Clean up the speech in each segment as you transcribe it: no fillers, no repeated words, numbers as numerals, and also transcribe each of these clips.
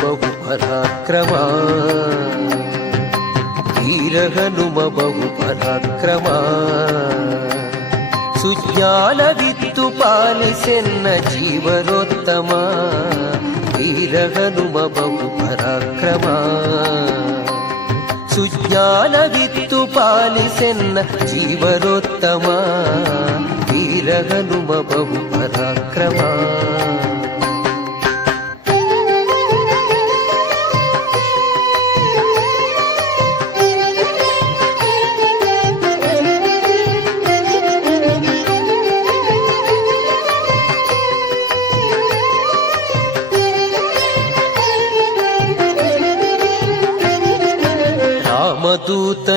ಬಹು ಪರಾಕ್ರಮ, ವೀರ ಹನುಮ ಬಹು ಪರಾಕ್ರಮ. ಸುಜ್ಞಾನವಿತ್ತು ಪಾಲಿಸೆನ್ನ ಜೀವನೋತ್ತಮ, ವೀರ ಹನುಮ ಬಹು ಪರಾಕ್ರಮ. ಸುಜ್ಞಾನವಿತ್ತು ಪಾಲಿಸೆನ್ನ ಜೀವನೋತ್ತಮ, ವೀರ ಹನುಮ ಬಹು ಪರಾಕ್ರಮ.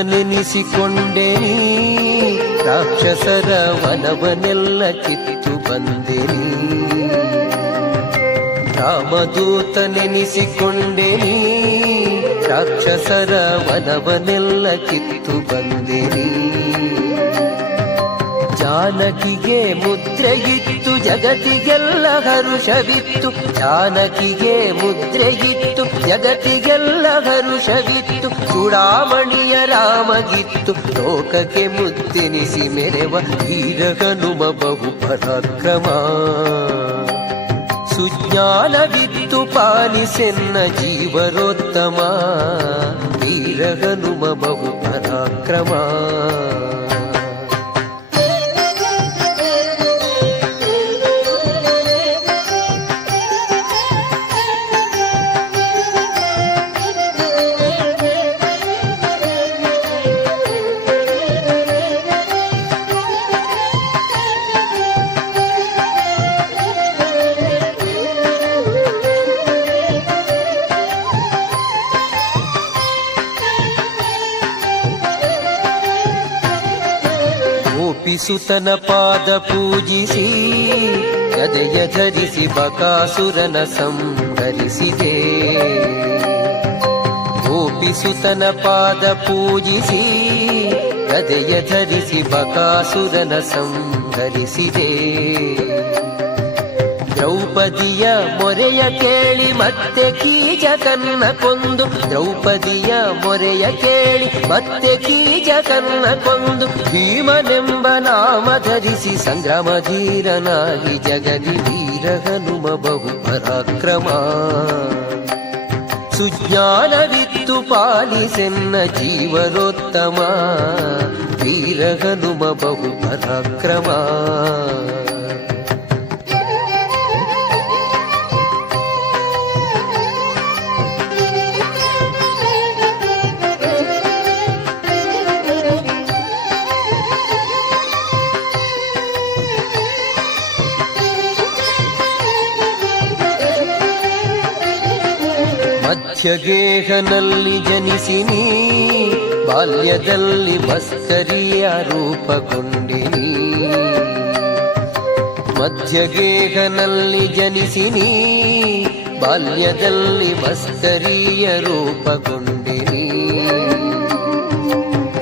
ರಾಮದೂತನೆನಿಸಿಕೊಂಡೆನಿ, ರಾಕ್ಷಸರ ವನವನೆಲ್ಲ ಕಿತ್ತು ಬಂದೆನಿ. ರಾಮದೂತನೆನಿಸಿಕೊಂಡೆನಿ, ರಾಕ್ಷಸರ ವನವನೆಲ್ಲ ಕಿತ್ತು ಬಂದೆನಿ. ಜಾನಕಿಗೆ ಮುದ್ರೆಯಿತ್ತು ಜಗತ್ತಿಗೆಲ್ಲ ಹರುಷವಿತ್ತು, ಜಾನಕಿಗೆ ಮುದ್ರೆಯಿತ್ತು ಜಗತ್ತಿಗೆಲ್ಲ ಹರುಷವಿತ್ತು. ಚೂಡಾಮಣಿಯ ರಾಮಗಿತ್ತು ಲೋಕಕ್ಕೆ ಮುತ್ತೆನಿಸಿ ಮೆರೆವ ವೀರ ಹನುಮ ಬಹು ಪರಾಕ್ರಮ. ಸುಜ್ಞಾನವಿತ್ತು ಪಾಲಿಸೆನ್ನ ಜೀವನೋತ್ತಮ, ವೀರ ಹನುಮ ಬಹು ಪರಾಕ್ರಮ. ಗೋಪಿಸುತನ ಪಾದ ಪೂಜಿಸಿ ಗದೆಯ ಧರಿಸಿ ಬಕಾಸುರನ ಸಂಹರಿಸಿದೆ. ಗೋಪಿಸುತನ ಪಾದ ಪೂಜಿಸಿ ಗದೆಯ ಧರಿಸಿ ಬಕಾಸುರನ ಸಂಹರಿಸಿದೆ. ದ್ರೌಪದಿಯ ಮೊರೆಯ ಕೇಳಿ ಮತ್ತೆ ಕೀಚಕನ್ನ ಕೊಂದು, ದ್ರೌಪದಿಯ ಮೊರೆಯ ಕೇಳಿ ಮತ್ತೆ ಕೀಚಕನ್ನ ಕೊಂದು, ಭೀಮನೆಂಬ ನಾಮ ಧರಿಸಿ ಸಂಗ್ರಾಮ ಧೀರನಾಗಿ ಜಗದಿ ವೀರ ಹನುಮ ಬಹು ಪರಾಕ್ರಮ. ಸುಜ್ಞಾನವಿತ್ತು ಪಾಲಿಸೆನ್ನ ಜೀವನೋತ್ತಮ, ವೀರ ಹನುಮ ಬಹು ಪರಾಕ್ರಮ. ಮಧ್ಯಗೇಹನಲ್ಲಿ ಜನಿಸಿನಿ, ಬಾಲ್ಯದಲ್ಲಿ ಮಸ್ಕರಿಯ ರೂಪಗೊಂಡಿನಿ. ಮಧ್ಯಗೇಹನಲ್ಲಿ ಜನಿಸಿನಿ, ಬಾಲ್ಯದಲ್ಲಿ ಮಸ್ಕರಿಯ ರೂಪಗೊಂಡಿನಿ.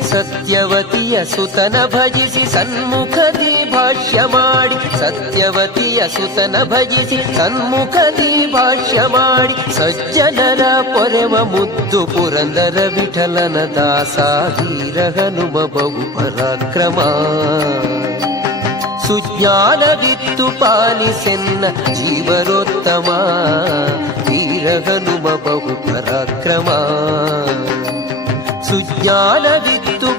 ಸತ್ಯವತಿಯ ಸುತನ ಭಜಿಸಿ ಸನ್ಮುಖದಿ ಭಾಷ್ಯ ಮಾಡಿ, ಸತ್ಯವತಿಯ ಸುತನ ಭಜಿಸಿ ಸನ್ಮುಖದಿ ಭಾಷ್ಯ ಮಾಡಿ, ಸಜ್ಜನರ ಪೊರೆವ ಮುದ್ದು ಪುರಂದರ ವಿಠಲನ ದಾಸ ವೀರ ಹನುಮ ಬಹು ಪರಾಕ್ರಮ. ಸುಜ್ಞಾನವಿತ್ತು ಪಾಲಿಸೆನ್ನ ಜೀವನೋತ್ತಮ, ವೀರ ಹನುಮ ಬಹು ಪರಾಕ್ರಮ. ಸುಜ್ಞಾನವಿತ್ತು